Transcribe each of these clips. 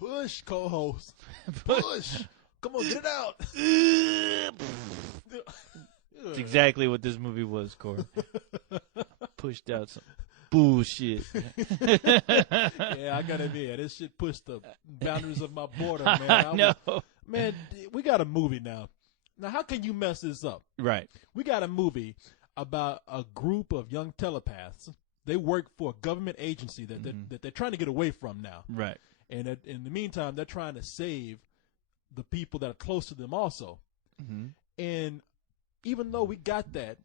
Push, co-host. Push. Come on, get it out. That's exactly what this movie was, Corey. Pushed out some bullshit. Yeah, I gotta admit, this shit pushed the boundaries of my boredom, man. No. Man, we got a movie now. Now, how can you mess this up? Right. We got a movie about a group of young telepaths. They work for a government agency that they're trying to get away from now. Right. And in the meantime, they're trying to save the people that are close to them also. Mm-hmm. And even though we got that,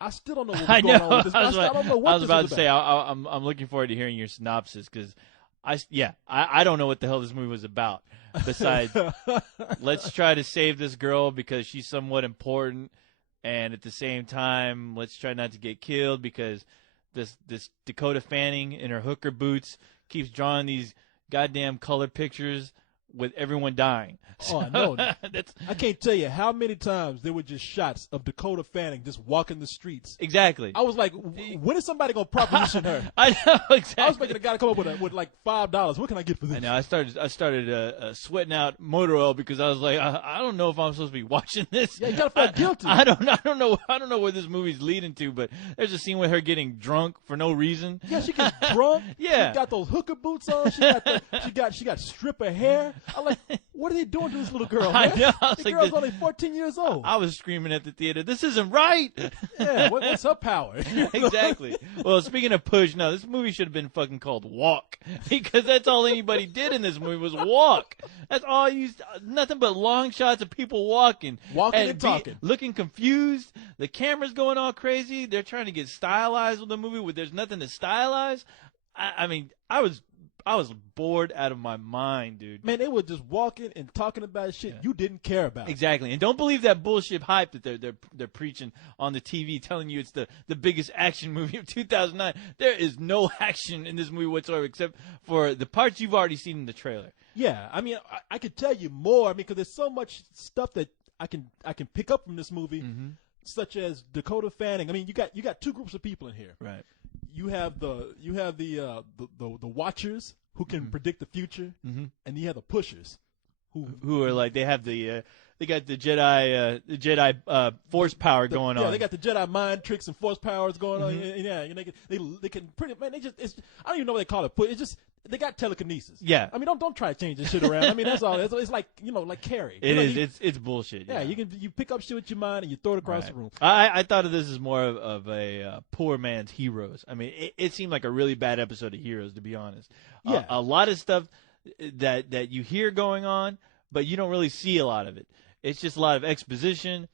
I still don't know what's going on with this. I don't know what I was this about is to say, I'm looking forward to hearing your synopsis because I don't know what the hell this movie was about. Besides, let's try to save this girl because she's somewhat important, and at the same time, let's try not to get killed because this Dakota Fanning in her hooker boots keeps drawing these goddamn color pictures with everyone dying. Oh, I know. I can't tell you how many times there were just shots of Dakota Fanning just walking the streets. Exactly. I was like, when is somebody going to proposition her? I know, exactly. I was making a guy come up with like $5. What can I get for this? I know. I started sweating out motor oil because I was like, I don't know if I'm supposed to be watching this. Yeah, you got to feel guilty. I don't know where this movie's leading to, but there's a scene with her getting drunk for no reason. Yeah, she gets drunk. Yeah. She got those hooker boots on. She got stripper hair. I'm like, what are they doing to this little girl, man? I know. I was the like, girl's only 14 years old. I was screaming at the theater, this isn't right. Yeah, what's her power? Exactly. Well, speaking of push, no, this movie should have been fucking called Walk because that's all anybody did in this movie was walk. That's all you nothing but long shots of people walking And talking. looking confused. The camera's going all crazy. They're trying to get stylized with the movie where there's nothing to stylize. I mean, I was bored out of my mind, dude. Man, they were just walking and talking about shit you didn't care about. Exactly. And don't believe that bullshit hype that they're preaching on the TV telling you it's the biggest action movie of 2009. There is no action in this movie whatsoever except for the parts you've already seen in the trailer. Yeah, I mean, I could tell you more. I mean, because there's so much stuff that I can pick up from this movie, such as Dakota Fanning. I mean, you got two groups of people in here. Right. You have the watchers who can predict the future, and you have the pushers who are like they got the Jedi force power going on. Yeah, they got the Jedi mind tricks and force powers going on. Yeah, and they can pretty man. I don't even know what they call it. It's just they got telekinesis. Yeah. I mean, don't try to change this shit around. I mean, that's all. It's like like Carrie. It is. It's bullshit. Yeah, you pick up shit with your mind and you throw it across the room. I thought of this as more of a poor man's Heroes. I mean, it seemed like a really bad episode of Heroes, to be honest. Yeah. A lot of stuff that you hear going on, but you don't really see a lot of it. It's just a lot of exposition.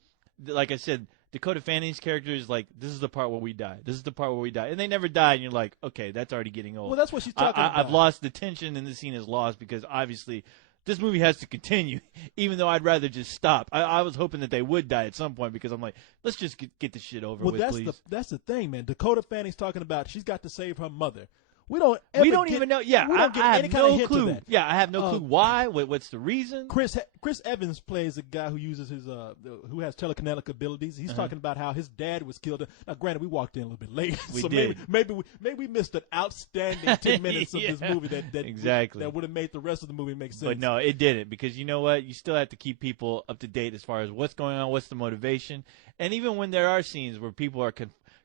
Like I said, Dakota Fanning's character is like, this is the part where we die. This is the part where we die. And they never die, and you're like, okay, that's already getting old. Well, that's what she's talking about. I've lost the tension, and the scene is lost because obviously this movie has to continue, even though I'd rather just stop. I was hoping that they would die at some point because I'm like, let's just get this shit over with, please. That's the thing, man. Dakota Fanning's talking about she's got to save her mother. We don't even know. Yeah, we don't get I any have kind of no hint clue. to that. Yeah, I have no clue why. What's the reason? Chris Evans plays a guy who uses his who has telekinetic abilities. He's talking about how his dad was killed. Now, granted, we walked in a little bit late, We so did. maybe we missed an outstanding 10 minutes of this movie that exactly that would have made the rest of the movie make sense. But no, it didn't because you know what? You still have to keep people up to date as far as what's going on, what's the motivation, and even when there are scenes where people are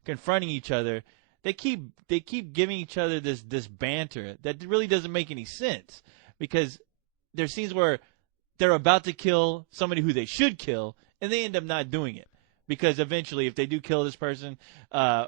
confronting each other. They keep giving each other this banter that really doesn't make any sense because there's scenes where they're about to kill somebody who they should kill and they end up not doing it because eventually if they do kill this person,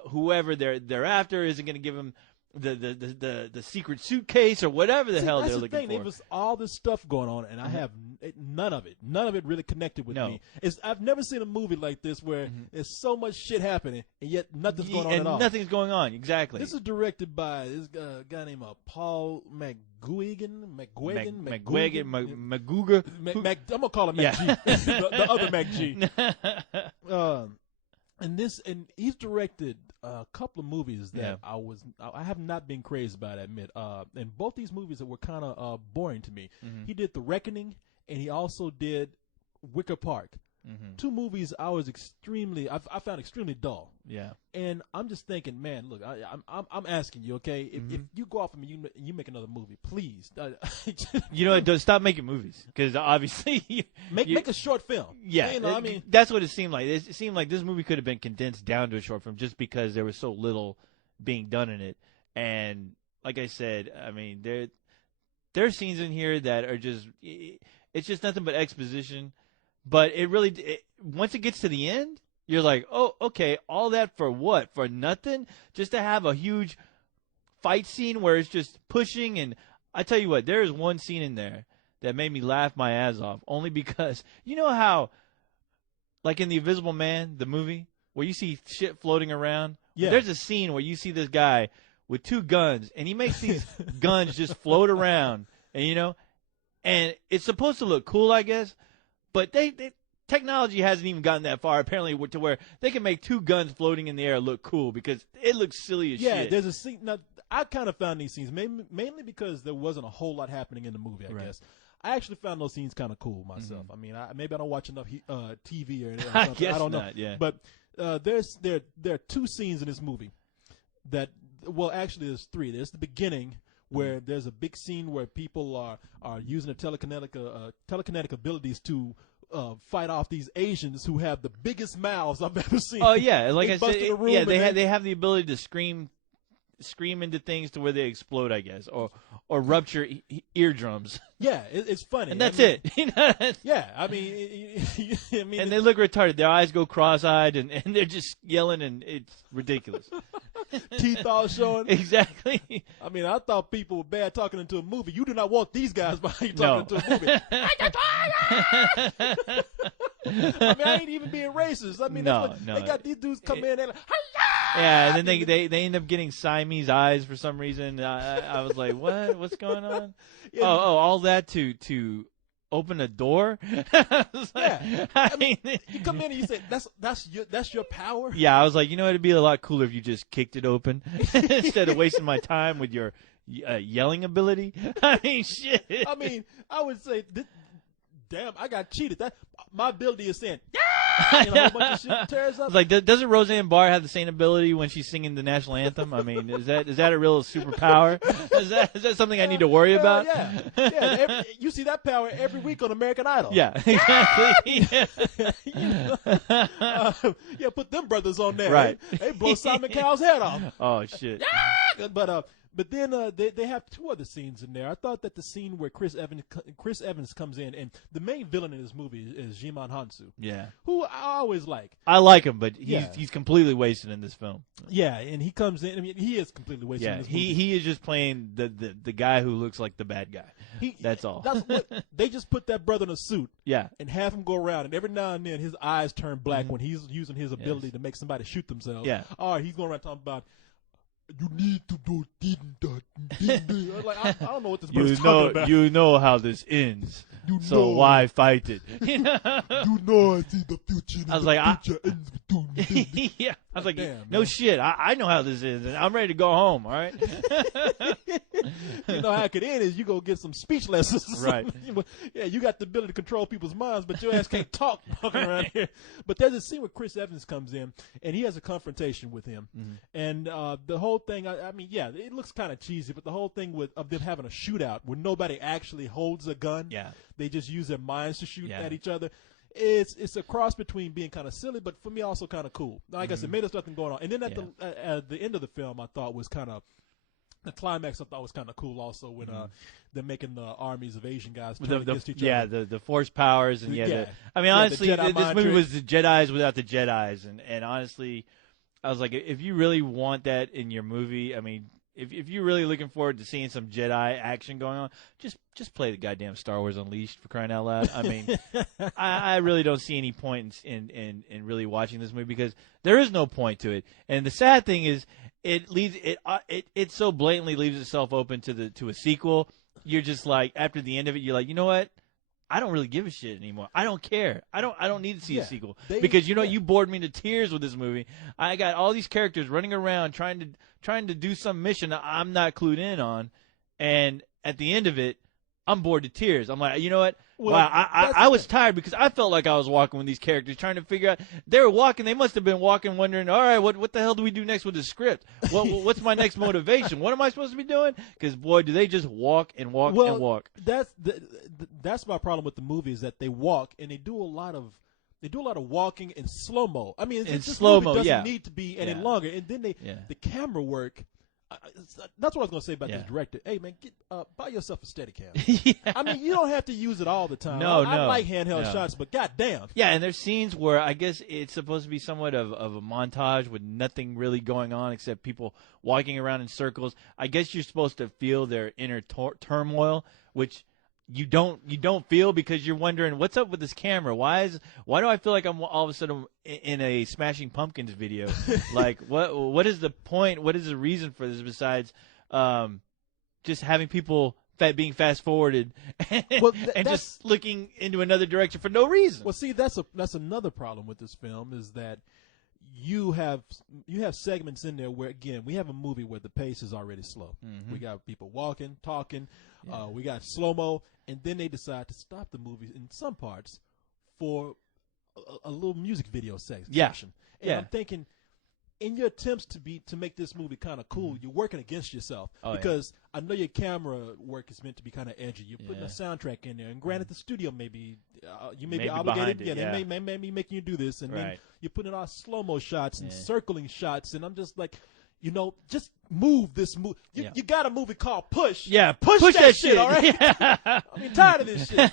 whoever they're after isn't going to give them the secret suitcase or whatever the hell they're looking for. There was all this stuff going on, and I have none of it really connected with me. I've never seen a movie like this where there's so much shit happening, and yet nothing's going on at all. Nothing's going on, exactly. This is directed by this guy named Paul McGuigan. Maguga. I'm gonna call him Mac G. the other Mac G. And he's directed a couple of movies that I have not been crazy about, I admit. And both these movies that were kind of boring to me. He did The Reckoning, and he also did Wicker Park. Two movies I found extremely dull. Yeah. And I'm just thinking, man, look, I'm asking you, okay, if you go off of me, you make another movie, please. You know what? Stop making movies, because obviously make a short film. Yeah, you know, I mean, that's what it seemed like. It seemed like this movie could have been condensed down to a short film just because there was so little being done in it. And like I said, I mean, there are scenes in here that are it's just nothing but exposition. But once it gets to the end, you're like, oh, okay, all that for what? For nothing? Just to have a huge fight scene where it's just pushing. And I tell you what, there is one scene in there that made me laugh my ass off, only because you know how, like in The Invisible Man, the movie, where you see shit floating around? Yeah. There's a scene where you see this guy with 2 guns, and he makes these guns just float around, and it's supposed to look cool, I guess. But technology hasn't even gotten that far, apparently, to where they can make 2 guns floating in the air look cool, because it looks silly as shit. Yeah, there's a scene. Now, I kind of found these scenes mainly because there wasn't a whole lot happening in the movie, I guess. I actually found those scenes kind of cool myself. I mean, maybe I don't watch enough TV or anything. I guess I don't know. not, yeah. But there are 2 scenes in this movie that, well, actually there's 3. There's the beginning, where there's a big scene where people are using their telekinetic abilities to fight off these Asians who have the biggest mouths I've ever seen. Oh yeah, like I said, they have the ability to scream into things to where they explode, I guess, or rupture eardrums. Yeah, it's funny, and that's it. Yeah, I mean, and they look retarded. Their eyes go cross-eyed, and they're just yelling, and it's ridiculous. Teeth all showing. Exactly. I mean, I thought people were bad talking into a movie. You do not want these guys behind you talking into a movie. I mean, I ain't even being racist. I mean, they got these dudes come in and yeah, and then they end up getting Siamese eyes for some reason. I was like, what's going on? Yeah. All that to open a door. I mean, you come in and you say that's your power. Yeah, I was like, it'd be a lot cooler if you just kicked it open instead of wasting my time with your yelling ability. I mean, shit. I mean, I would say, damn, I got cheated. My ability is saying, a whole bunch of shit tears up. Like, doesn't Roseanne Barr have the same ability when she's singing the national anthem? I mean, is that a real superpower? Is that something I need to worry about? Yeah. You see that power every week on American Idol. Yeah, exactly. Put them brothers on there. Right. They blow Simon Cowell's head off. Oh shit. But then they have 2 other scenes in there. I thought that the scene where Chris Evans comes in, and the main villain in this movie is Djimon Hounsou. Yeah. Who I always like. I like him, but he's completely wasted in this film. Yeah, and he comes in. I mean, he is completely wasted in this movie. He is just playing the guy who looks like the bad guy. That's all. They just put that brother in a suit. Yeah. And have him go around, and every now and then his eyes turn black when he's using his ability to make somebody shoot themselves. Yeah. Or he's going around talking about, you need to do that. Like, I don't know what this brother's talking about. You know how this ends. So why fight it? You know I see the future. I was like, yeah. I was like, damn, no man. Shit. I know how this ends, and I'm ready to go home. All right. You know how it could end is you go get some speech lessons. Right. Yeah, you got the ability to control people's minds, but your ass can't talk walking around here. But there's a scene where Chris Evans comes in, and he has a confrontation with him. And the whole thing, I mean, yeah, it looks kind of cheesy, but the whole thing of them having a shootout where nobody actually holds a gun. Yeah. They just use their minds to shoot at each other. It's a cross between being kind of silly, but for me also kind of cool. Like I said, there's nothing going on. And then at the end of the film, I thought was kind of the climax. I thought was kind of cool also when they're making the armies of Asian guys turn against each other. Yeah, the force powers and I mean, honestly, this movie was the Jedis without the Jedis, and honestly, I was like, if you really want that in your movie, I mean, if you're really looking forward to seeing some Jedi action going on, just play the goddamn Star Wars Unleashed, for crying out loud. I mean, I really don't see any point in really watching this movie, because there is no point to it. And the sad thing is, it so blatantly leaves itself open to a sequel. You're just like, after the end of it, you're like, you know what? I don't really give a shit anymore. I don't care. I don't need to see a sequel, because you bored me to tears with this movie. I got all these characters running around trying to do some mission that I'm not clued in on, and at the end of it, I'm bored to tears. I'm like, you know what? Well, wow, that's I the was thing. tired because I felt like I was walking with these characters, trying to figure out. They were walking. They must have been walking, wondering, all right, what the hell do we do next with the script? What's my next motivation? What am I supposed to be doing? Because boy, do they just walk and walk Well, and walk. That's my problem with the movie is that they walk and they do a lot of walking in slow mo. I mean, In this slow-mo, movie doesn't yeah. need to be any Yeah. longer. And then Yeah. the camera work. That's what I was going to say about Yeah. this director. Hey man, buy yourself a Steadicam. Yeah. I mean, you don't have to use it all the time. No, I no, like handheld no. shots, but goddamn. Yeah, and there's scenes where I guess it's supposed to be somewhat of a montage with nothing really going on except people walking around in circles. I guess you're supposed to feel their inner turmoil, which you don't feel because you're wondering what's up with this camera. Why do I feel like I'm all of a sudden in a Smashing Pumpkins video? Like what is the point? What is the reason for this besides just having people being fast forwarded and, Well, and that's- just looking into another direction for no reason? Well, see, that's another problem with this film is that you have segments in there where again we have a movie where the pace is already slow. Mhm. We got people walking, talking. Yeah. We got slow mo, and then they decide to stop the movie in some parts for a little music video section. Yeah. And Yeah. I'm thinking, in your attempts to make this movie kind of cool, you're working against yourself Oh, yeah. because I know your camera work is meant to be kind of edgy. You're putting Yeah. a soundtrack in there, and granted, the studio maybe you may be Maybe obligated. behind it, They yeah. may be making you do this, and then Right. you're putting all slow mo shots and Yeah. circling shots, and I'm just like, just move this movie. Yeah. You got a movie called Push. Yeah, push that shit, all right? Yeah. I mean, tired of this shit.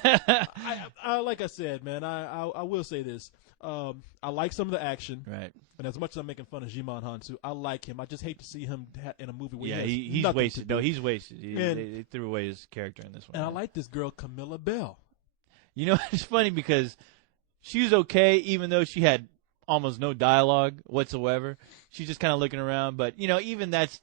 I like I said, man, I will say this. I like some of the action, Right. and as much as I'm making fun of Jimon Hansu, I like him. I just hate to see him in a movie where Yeah, he has he's nothing wasted. to do. No, he's wasted. And- They threw away his character in this one. And I like this girl, Camilla Bell. You know, it's funny because she was okay, even though she had almost no dialogue whatsoever. She's just kind of looking around, but even that's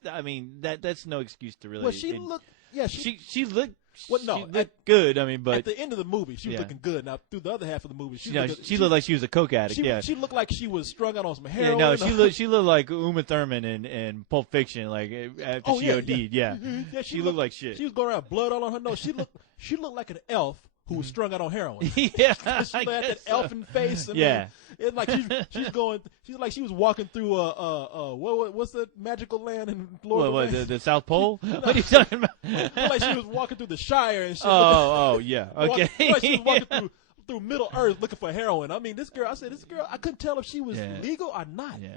no excuse to really. Well, she looked. Yeah, she looked. Well, no, she looked good. I mean, at but the end of the movie, she was Yeah. looking good. Now, through the other half of the movie, she looked like she was a coke addict. she, yeah. she looked like she was strung out on some Yeah, heroin. no, she looked like Uma Thurman in Pulp Fiction, like after Oh, she yeah, OD'd. yeah. Yeah, Mhm. Yeah, she looked like shit. She was going around blood all on her nose. She looked like an elf who was strung out on heroin. yeah, She I had that guess so. elfin face. I mean, Yeah. it's like she's like she was walking through what's the magical land in Lord What, of the Rings? the South Pole? What are you talking about? Looked like she was walking through the Shire and shit. Oh, yeah. Walking- Okay. looked like she was walking through Middle Earth looking for heroin. I mean, this girl, I couldn't tell if she was Yeah. legal or not. Yeah.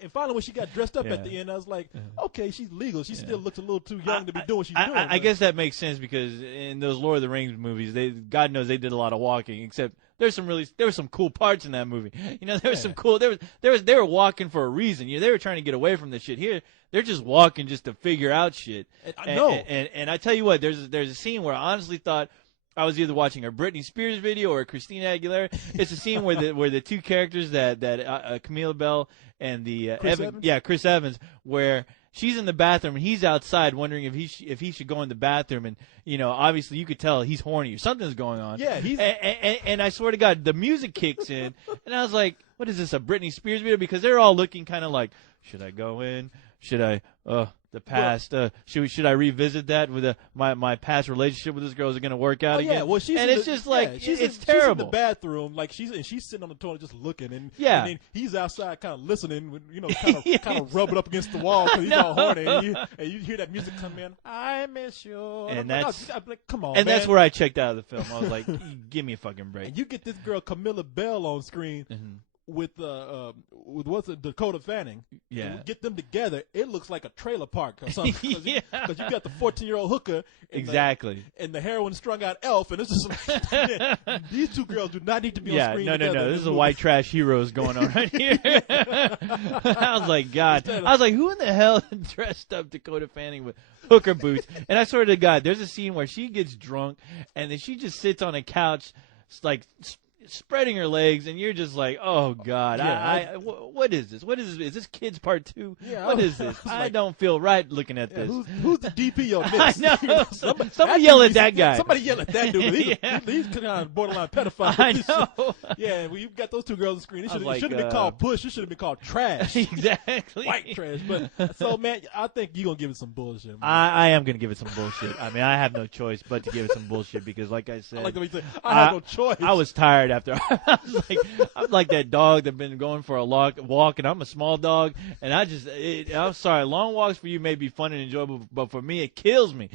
And finally, when she got dressed up Yeah. at the end, I was like, okay, she's legal. She Yeah. still looks a little too young to be doing what she's doing. I but- guess that makes sense because in those Lord of the Rings movies, God knows they did a lot of walking. Except there were some cool parts in that movie. There was some cool. They were walking for a reason. They were trying to get away from the shit. Here, they're just walking just to figure out shit. I know. And I tell you what, there's a scene where I honestly thought I was either watching a Britney Spears video or a Christina Aguilera. It's a scene where the two characters that Camila Bell and the Chris Evans, where she's in the bathroom and he's outside wondering if he should go in the bathroom, and obviously you could tell he's horny or something's going on. Yeah, he's- and I swear to God, the music kicks in, and I was like, what is this, a Britney Spears video? Because they're all looking kind of like, should I go in? Should I? The past. Should I revisit that with my past relationship with this girl? Is it going to work out again? Yeah, well, she's and in it's the, just like yeah, it's she's terrible. in the bathroom, like she's sitting on the toilet just looking, and Yeah. and then he's outside kind of listening, with, kind of Yes. kind of rubbing up against the wall because he's No. all horny, and you hear that music come in. I miss you, And I'm that's- I'm like, come on, And man. that's where I checked out of the film. I was like, give me a fucking break. And you get this girl Camilla Bell on screen Mhm. with what's it, Dakota Fanning. Yeah. And get them together, it looks like a trailer park or something. Because Yeah. you got the 14-year-old hooker. And Exactly. and the heroin strung out elf, and this is these two girls do not need to be on Yeah, screen no. together. in This is a movie. white trash heroes going on right here. I was like, God. I was like, who in the hell dressed up Dakota Fanning with hooker boots? And I swear to God, there's a scene where she gets drunk and then she just sits on a couch, like spreading her legs, and you're just like, oh God, Yeah, what is this? What is this? Is this Kids Part 2? Yeah, What I is was this? like- I don't feel right looking at Yeah, this. who's the DP on I this? know. Somebody Somebody yell at that guy. Somebody yell at that dude. Yeah. He's kind of borderline pedophile. I know. Yeah, when you got those two girls on the screen, it I was should like, have been called push. It should have been called trash. Exactly. White trash. But so man, I think you're gonna give it some bullshit. Man. I am gonna give it some bullshit. I mean, I have no choice but to give it some bullshit because, like I said, I like the way you say, I have no choice. I was tired after. I'm like that dog that's been going for a walk, and I'm a small dog, and I'm sorry. Long walks for you may be fun and enjoyable, but for me, it kills me.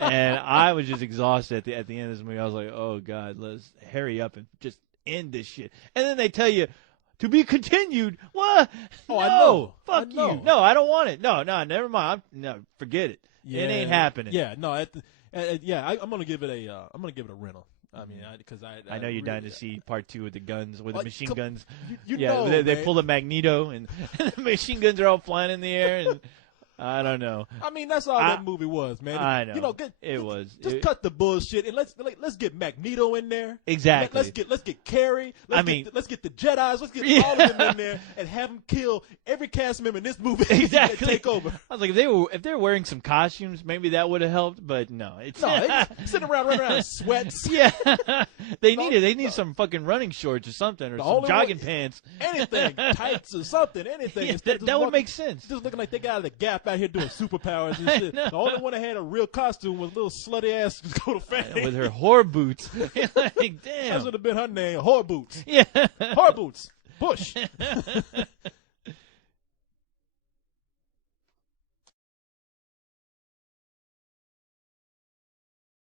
And I was just exhausted at the end of this movie. I was like, oh God, let's hurry up and just end this shit. And then they tell you, to be continued. What? Oh, no, I know. Fuck I know. you. No, I don't want it. No, never mind. No, forget it. It ain't happening. Yeah, no. I'm gonna give it a rental. I mean, because I know you're really, dying to see part 2 with the guns, with the Like, machine come- guns. You Yeah, know, they man. pull a Magneto, and the machine guns are all flying in the air, and I don't know. I mean, that's all that movie was, man. I know. You know, It was. Just cut the bullshit and let's get Magneto in there. Exactly. Let's get Carrie. Let's get the Jedis. Let's get all of them in there and have them kill every cast member in this movie. Exactly. And take over. I was like, if they were wearing some costumes, maybe that would have helped. But no, it's No, they just sitting around running around in sweats. yeah. They need some fucking running shorts or something, or The some only jogging one- pants. Anything, tights or something, anything. Yeah, Instead of that just would walking- make sense. Just looking like they got out of the Gap out here doing superpowers and I shit. know. The only one that had a real costume was little slutty ass Dakota Fanning. With her whore boots. Like, That damn. should have been her name. Whore Boots. Yeah. Whore Boots. Bush.